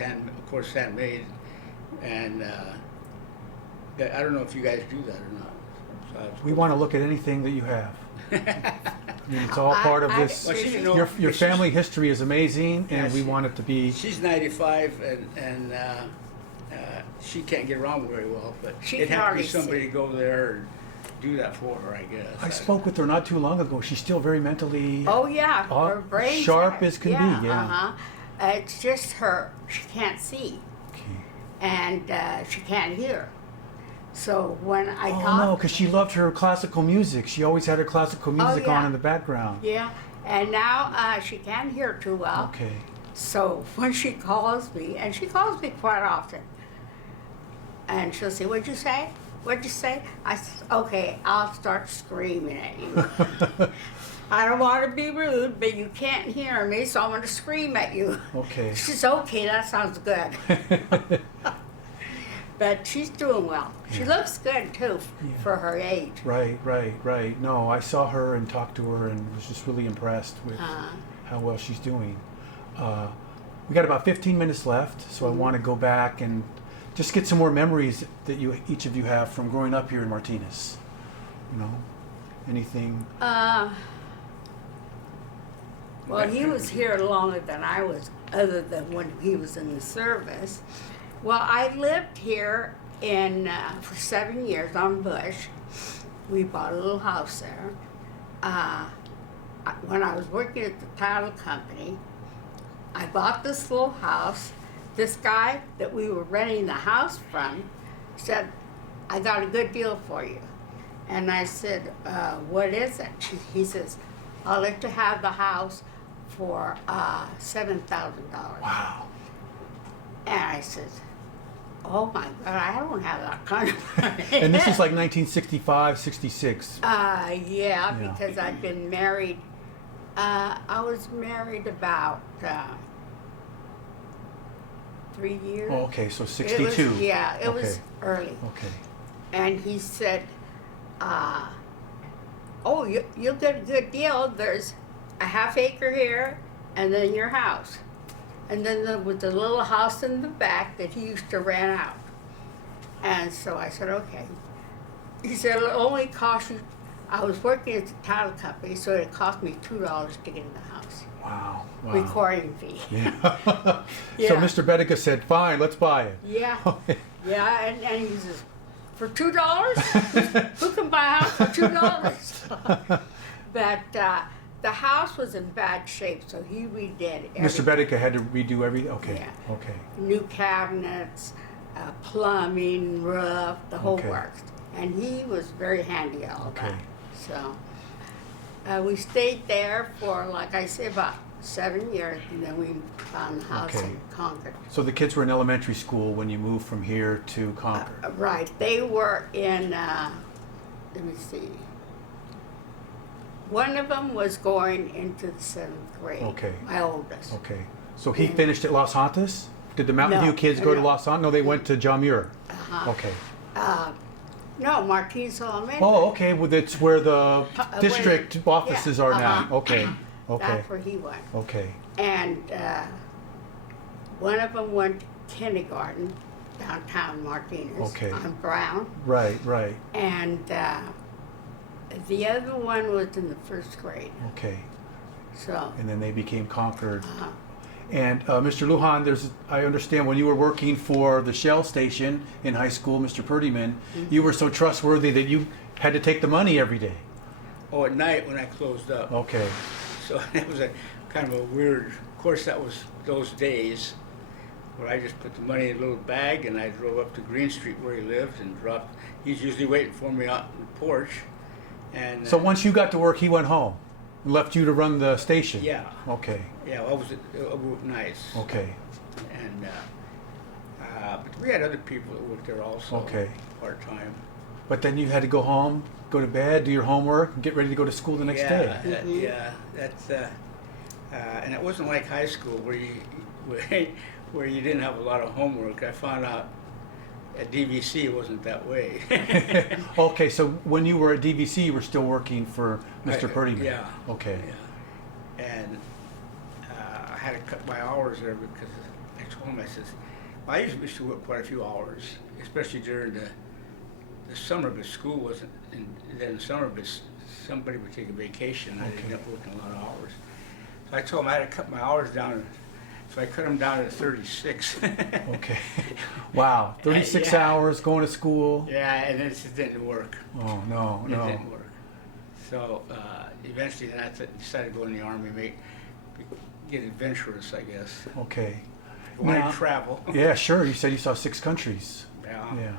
handmade, and I don't know if you guys do that or not. So We want to look at anything that you have. I mean, it's all part of this. Well, she didn't know- Your family history is amazing, and Yes. we want it to be. She's 95 and she can't get around very well, but She it'd can have to hardly be somebody see. to go there and do that for her, I guess. I spoke with her not too long ago. She's still very mentally. Oh, yeah. Oh, Her brain's sharp there. as can be, yeah. Uh-huh. It's just she can't see, Okay. and she can't hear. So when I Oh talk. no, because she loved her classical music. She always had her classical music on yeah. in the background. Yeah, and now she can't hear too well. Okay. So when she calls me, and she calls me quite often, and she'll say, "What'd you say?" what'd you say? I said, okay, I'll start screaming at you. I don't want to be rude, but you can't hear me, so I'm going to scream at you. Okay. She says, okay, that sounds good. But she's doing well. She looks good, too, for her age. Right. No, I saw her and talked to her and was just really impressed with how well she's doing. We got about 15 minutes left, so I want to go back and just get some more memories that each of you have from growing up here in Martinez. You know, anything? Well, he was here longer than I was, other than when he was in the service. Well, I lived here for 7 years on Bush. We bought a little house there. When I was working at the title company, I bought this little house. This guy that we were renting the house from said, I got a good deal for you. And I said, what is it? He says, I'll let you have the house for $7,000. Wow. And I said, oh my God, I don't have that kind of money. And this is like 1965, 66. Yeah, because I'd been married. I was married about 3 years. Oh, okay, so 62. It was early. Okay. And he said, oh, you'll get a good deal. There's a half acre here, and then your house. And then there was a little house in the back that he used to rent out. And so I said, okay. He said, it'll only cost you, I was working at the title company, so it cost me $2 to get in the house. Wow. Recording fee. Yeah. Yeah. So Mr. Bedica said, fine, let's buy it. Yeah. Yeah, and he says, for $2? Who can buy a house for $2? But the house was in bad shape, so he redid everything. Mr. Bedica had to redo everything? Okay. Yeah. Okay. New cabinets, plumbing, roof, the whole Okay. works. And he was very handy at all Okay. that. So we stayed there for, like I said, about 7 years, and then we found the house Okay. in Concord. So the kids were in elementary school when you moved from here to Concord? Right. They were in, let me see. One of them was going into the 7th grade. Okay. My oldest. Okay. So he finished at Los Santos? Did the Mountain View kids go to no. Los Santos? No, they went to John Muir. Uh-huh. Okay. No, Martinez Elementary. Oh, okay. Well, that's where the district offices are now. uh-huh. Okay. Okay. That's where he went. Okay. And one of them went to kindergarten downtown Martinez Okay. on Brown. Right. And the other one was in the 1st grade. Okay. So, And then they became Concord. uh, And Mr. Lujan, I understand when you were working for the Shell station in high school, Mr. Purdyman, you were so trustworthy that you had to take the money every day. Oh, at night when I closed up. Okay. So it was a kind of a weird, of course that was those days where I just put the money in a little bag and I drove up to Green Street where he lived and dropped, he's usually waiting for me out on the porch. And So once you got to work, he went home and left you to run the station? yeah, Okay. yeah, well, it was nice. Okay. And, but we had other people that worked there also. Okay. Part-time. But then you had to go home, go to bed, do your homework, and get ready to go to school the next day. Yeah, that's, and it wasn't like high school where where you didn't have a lot of homework. I found out at DVC it wasn't that way. Okay, so when you were at DVC, you were still working for Mr. Purdyman? Yeah. Okay. Yeah. And I had to cut my hours there because I told him, I said, well, I used to work quite a few hours, especially during the summer, but school wasn't, and then in the summer, but somebody would take a vacation. I ended up working a lot of hours. So I told him I had to cut my hours down, so I cut them down to 36. Okay. Wow. 36 Yeah. hours going to school. Yeah, and it just didn't work. Oh, no, It no. didn't work. So eventually then I decided to go in the Army, get adventurous, I guess. Okay. I wanted Now- to travel. Yeah, sure. You said you saw 6 countries. Yeah. Yeah.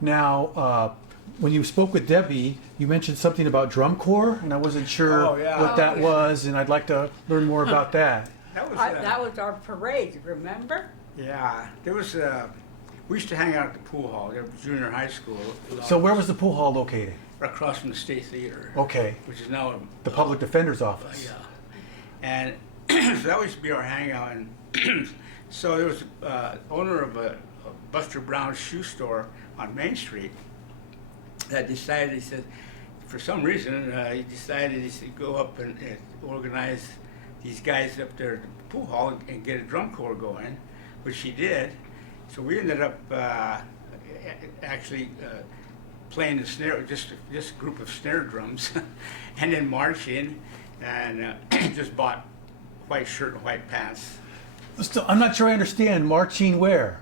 Now, when you spoke with Debbie, you mentioned something about drum corps, and I wasn't sure Oh, yeah. what that Oh, yeah. was, and I'd like to learn more about that. That was, that was our parade, remember? yeah, there was, We used to hang out at the pool hall, there was junior high school. So where was the pool hall located? Right across from the State Theater. Okay. Which is now The public defender's office. yeah. And so that used to be our hangout. And so there was owner of a Buster Brown shoe store on Main Street that decided, he said, for some reason, he decided he should go up and organize these guys up there at the pool hall and get a drum corps going, which he did. So we ended up actually playing the snare, just a group of snare drums, and then marching, and just bought white shirt and white pants. So I'm not sure I understand. Marching where?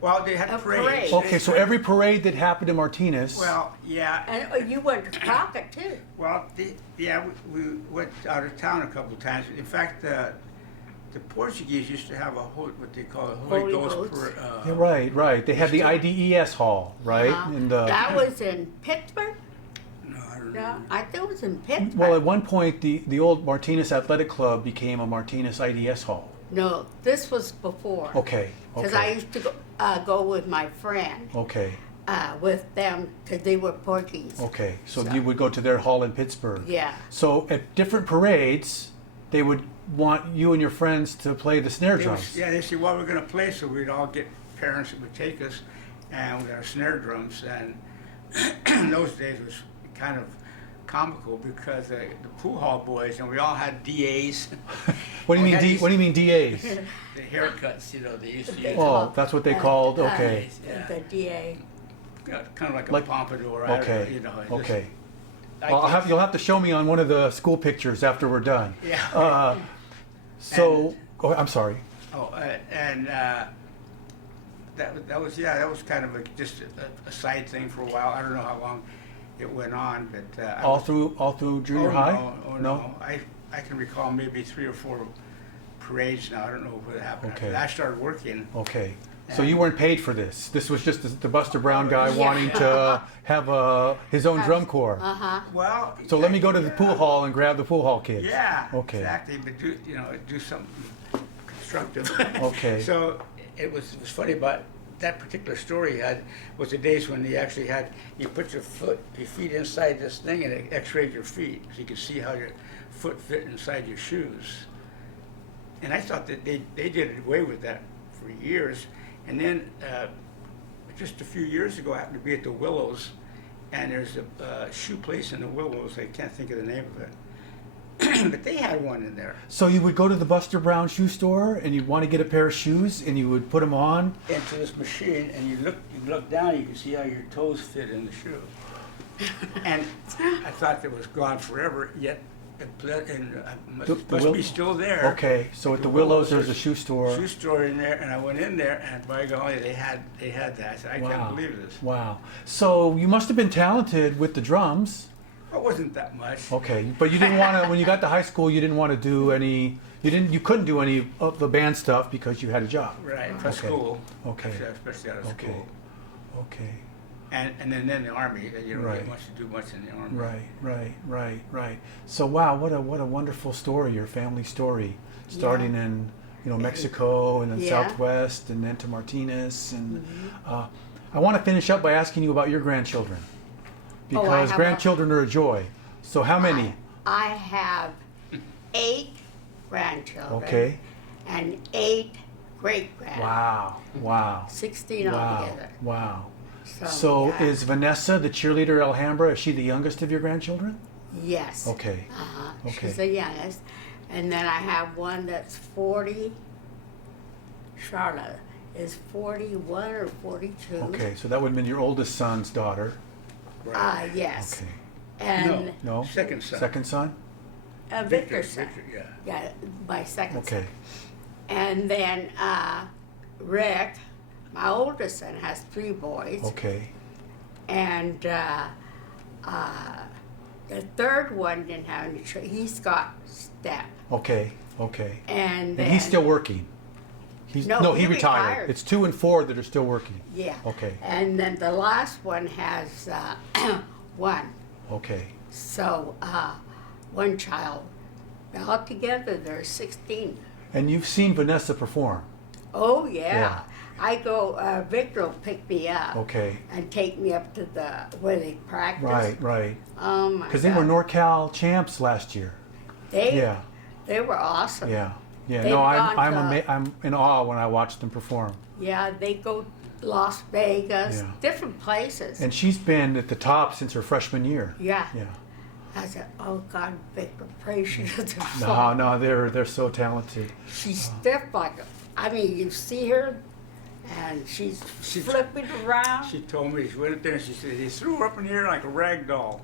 Well, they had A parades. parade. Okay, so every parade that happened in Martinez. Well, yeah. And you went to Crockett too. Well, yeah, we went out of town a couple of times. In fact, the Portuguese used to have what they call a Holy Ghost. Yeah, right. They had the IDES hall, right? And, that was in Pittsburgh? No, I don't No, know. I think it was in Pittsburgh. well, at one point, the old Martinez Athletic Club became a Martinez IDS hall. No, this was before. Okay. Because I used to go with my friend, Okay. with them, because they were Portuguese. Okay. So So- you would go to their hall in Pittsburgh. Yeah. So at different parades, they would want you and your friends to play the snare drums. They said, well, we're going to play, so we'd all get parents that would take us, and with our snare drums. And in those days, it was kind of comical because the pool hall boys, and we all had DAs. What do you We had mean? these- What do you mean DAs? The haircuts, they used to They use. Oh, that's what they called. Okay. Yeah. The DA. Kind of like a Like- pompadour. I don't know, Okay. it just- Okay. I Well, guess- you'll have to show me on one of the school pictures after we're done. Yeah. So, I'm sorry. Oh, and that was kind of just a side thing for a while. I don't know how long it went on, but All through junior high? No. I can recall maybe 3 or 4 parades now. I don't know what happened. Okay. After that. I started working. Okay. So you weren't paid for this. This was just the Buster Brown guy Yeah. wanting to have his own drum corps. Uh-huh. Well, So let me go to the yeah. pool hall and grab the pool hall kids. Yeah. Okay. Exactly, but do something constructive. Okay. So it was funny about that particular story was the days when you put your feet inside this thing and it x-rayed your feet so you could see how your foot fit inside your shoes. And I thought that they did away with that for years. And then just a few years ago, I happened to be at the Willows, and there's a shoe place in the Willows. I can't think of the name of it, but they had one in there. So you would go to the Buster Brown shoe store and you'd want to get a pair of shoes and you would put them on. Into this machine, and you look down, you can see how your toes fit in the shoe. And I thought that was gone forever, yet it must be still there. Okay, so at the Willows there's a shoe store. Shoe store in there, and I went in there, and by golly, they had that. I said, I can't believe this. Wow. So you must have been talented with the drums. It wasn't that much. Okay, but you didn't want to. When you got to high school, you didn't want to do any. You couldn't do any of the band stuff because you had a job. Right, for Okay. school. Okay. Especially out of Okay. school. Okay. And then the army. You don't Right. get much to do much in the army. Right. So wow, what a wonderful story, your family story, starting in Mexico and then Yeah. Southwest and then to Martinez and I want to finish up by asking you about your grandchildren because have grandchildren are a joy. So how many? I have 8 grandchildren. Okay. And 8 great-grandchildren. Wow. 16 altogether. Wow. So yeah. Is Vanessa, the cheerleader at Alhambra, is she the youngest of your grandchildren? Yes. Okay. Uh-huh. Okay. She's the youngest. And then I have one that's 40. Charlotte is 41 or 42. Okay, so that would have been your oldest son's daughter. Yes. Okay. And No? Second son. Second son? Victor's son. Victor, yeah. Yeah, my second son. Okay. And then Rick, my oldest son, has 3 boys. Okay. And the third one didn't have any children. He's got step. Okay. And And he's still working? No, he he retired. retired. It's 2 and 4 that are still working. Yeah. Okay. And then the last one has 1. Okay. So 1 child. Altogether, there's 16. And you've seen Vanessa perform? Oh, yeah. I go, Victor will pick me up. Okay. And take me up to where they practice. Right, right. Oh my God. Because they were NorCal champs last year. They were awesome. Yeah. Yeah. They've No, gone I'm in awe when I watch them perform. Yeah, they go Las Vegas, Yeah. different places. And she's been at the top since her freshman year. Yeah. Yeah. I said, oh God, Victor, pray she doesn't No, fall. no, they're so talented. She's stiff like, you see her, and she's flipping around. She told me, she went up there and she said, they threw her up in the air like a rag doll.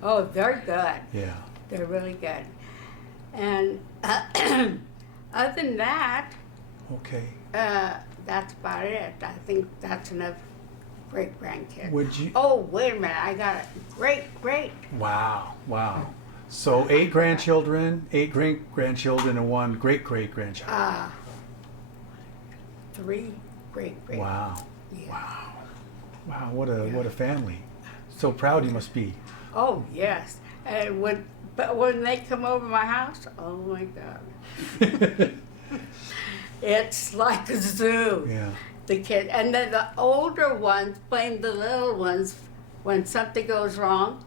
Oh, they're good. Yeah. They're really good. And other than that, Okay. that's about it. I think that's enough great grandkids. Would you? Oh, wait a minute. I got a great. Wow. Wow. So 8 grandchildren, 8 great-grandchildren, and 1 great-great-grandchild. 3 great. Wow. Yeah. Wow. Wow. What a family. So proud you must be. Oh, yes. And when they come over my house, oh my God. It's like a zoo. Yeah. The kid, and then the older ones blame the little ones when something goes wrong.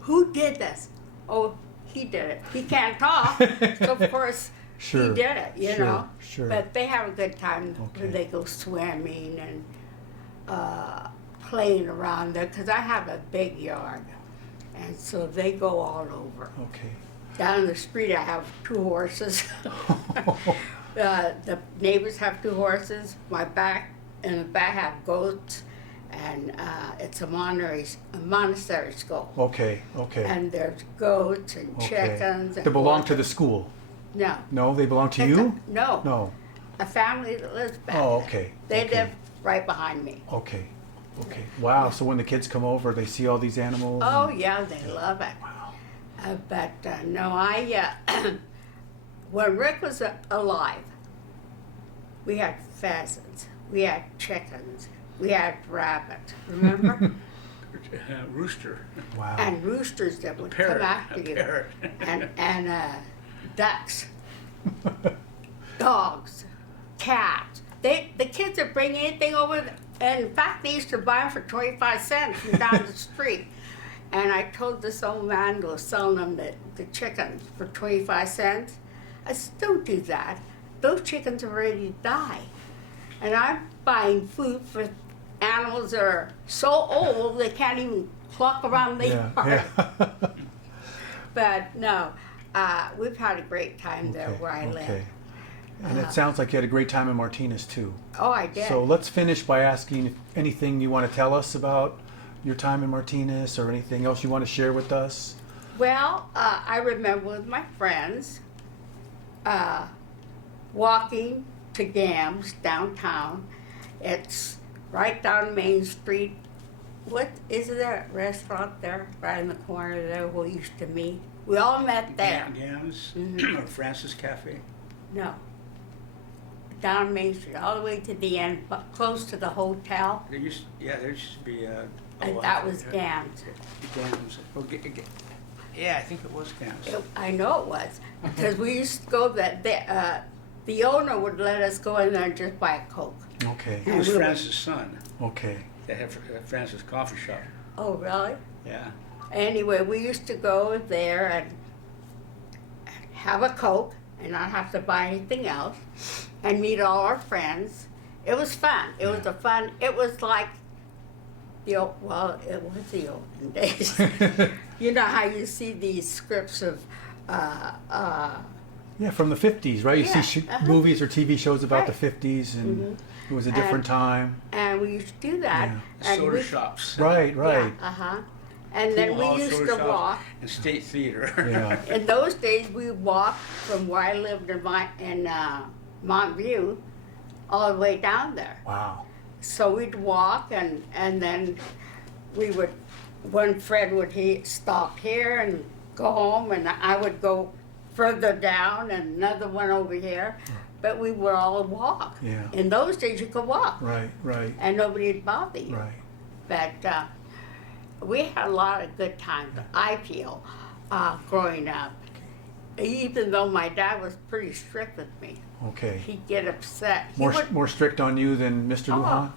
Who did this? Oh, he did it. He can't talk, so of course Sure. he did it. You Sure, know. sure. But they have a good time Okay. when they go swimming and playing around there because I have a big yard, and so they go all over. Okay. Down the street, I have 2 horses. The neighbors have 2 horses. In the back have goats, and it's a monastery school. Okay. Okay. And there's goats and Okay. chickens. And They belong to the horses. school. No. No, they belong to It's you? No. No. A family that lives back Oh, there. okay. They Okay. live right behind me. Okay. Okay. Wow. So when the kids come over, they see all these animals. Oh and- yeah, they love it. Wow. But no, when Rick was alive, we had pheasants, we had chickens, we had rabbits, remember? Rooster. Wow. And roosters that would Parrot. come after A you. parrot. And ducks, dogs, cats. The kids would bring anything over, and in fact, they used to buy them for 25 cents from down the street. And I told this old man who was selling them the chickens for 25 cents, I said, don't do that. Those chickens are ready to die. And I'm buying food for animals that are so old they can't even cluck around the Yeah. yard. Yeah. But no, we've had a great time there where I live. Okay. And it sounds like you had a great time in Martinez too. Oh, I did. So let's finish by asking if anything you want to tell us about your time in Martinez or anything else you want to share with us. Well, I remember with my friends walking to Gams downtown. It's right down Main Street. What is that restaurant there, right in the corner there where we used to meet? We all met there. Gams Mhm. or Francis Cafe. No. Down Main Street, all the way to the end, but close to the hotel. There used to be And that was Gams. Gams. Oh, yeah, I think it was Gams. I know it was, because we used to go the owner would let us go in there and just buy a Coke. Okay. He was we were- Francis' son. Okay. They had Francis Coffee Shop. Oh, really? Yeah. Anyway, we used to go there and have a Coke and not have to buy anything else and meet all our friends. It was fun. It was like it was the olden days. You know how you see these scripts of, Yeah, from the 50s, right? You Yeah, see uh-huh. movies or TV shows about Right. the 50s, and it was a different And- time. and we used to do that. Yeah. And Soda we, shops. Right, right. Yeah, And then Pool we hall, used soda to shops, walk. and State Theater. Yeah. In those days, we walked from where I lived in Montview all the way down there. Wow. So we'd walk, and then one friend would stop here and go home, and I would go further down, and another one over here. But we would all walk. Yeah. In those days, you could walk, Right, right, and nobody'd bother you. right. But we had a lot of good times, I feel, growing up. even though my dad was pretty strict with me, Okay. he'd get upset. He More, would- more strict on you than Mr. Lujan?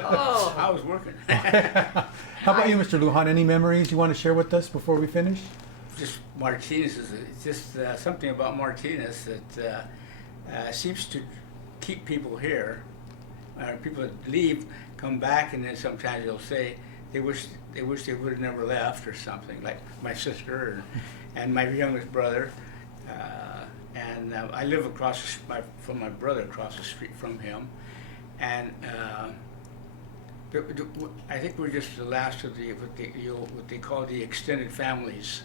oh, I was working. How about you, Mr. Lujan? Any memories you want to share with us before we finish? Just Martinez is just something about Martinez that seems to keep people here. People that leave come back, and then sometimes they'll say they wish they would have never left or something. Like my sister and my youngest brother, and I live from my brother across the street from him, and. I think we're just the last of what they call the extended families,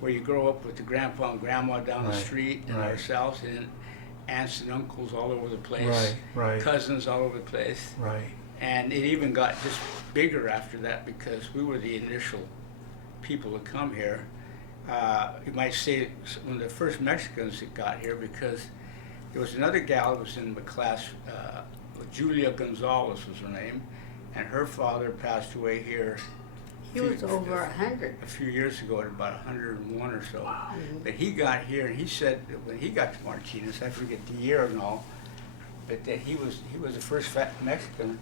where you grow up with the grandpa and grandma down the Right, street, and right. ourselves, and aunts and uncles all over the place, Right, right. cousins all over the place, Right. and it even got just bigger after that because we were the initial people to come here. You might say one of the first Mexicans that got here, because there was another gal that was in the class, Julia Gonzalez was her name, and her father passed away here he was over 100. a few years ago at about 101 or so. But he got here, and he said that when he got to Martinez, I forget the year and all, but that he was the first fat Mexican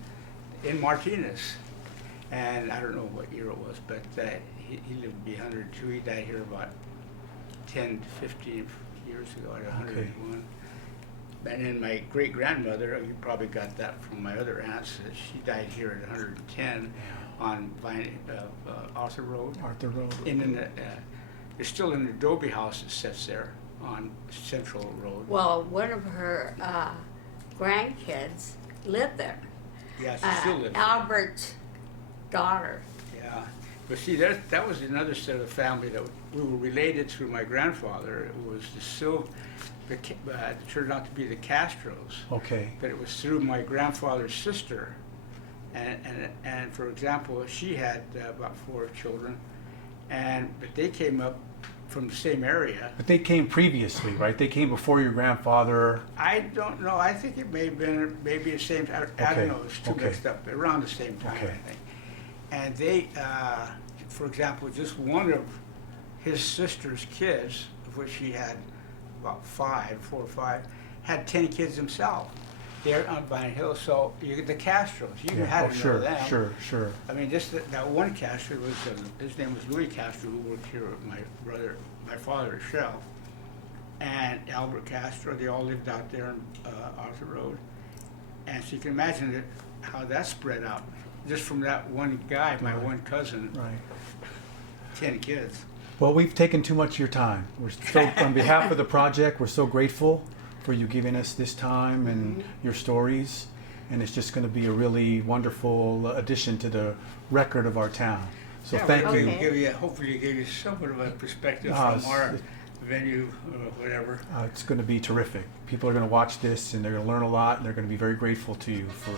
in Martinez. And I don't know what year it was, but he lived to be 102. He died here about 10 to 15 years ago at 101. And then my great-grandmother, you probably got that from my other aunts, she died here at 110 on Arthur Road. Arthur Road. And in there's still an adobe house that sits there on Central Road. Well, one of her grandkids lived there. Yeah, she still lives there. Albert's daughter. Yeah, but see, that was another set of the family that we were related through my grandfather. It was it turned out to be the Castros. Okay. But it was through my grandfather's sister, and for example, she had about 4 children, but they came up from the same area. But they came previously, right? They came before your grandfather. I don't know. I think it may have been maybe the same time. I Okay, don't know. It's too okay. mixed up. But around the same time, Okay. I think. And they, for example, just one of his sister's kids, of which he had about 4 or 5, had 10 kids himself. They're on Vine Hill, so you get the Castros. You had to know sure, them. sure. I mean, just that one Castro was his name was Louis Castro, who worked here with my father, Shell, and Albert Castro. They all lived out there on Arthur Road, and so you can imagine how that spread out just from that one guy, my one cousin. Right. 10 kids. Well, we've taken too much of your time. We're so, on behalf of the project, we're so grateful for you giving us this time and your stories. And it's just going to be a really wonderful addition to the record of our town. So Yeah, thank we'll you. hopefully give you somewhat of a perspective Ah, from our venue or whatever. It's going to be terrific. People are going to watch this and they're going to learn a lot, and they're going to be very grateful to you for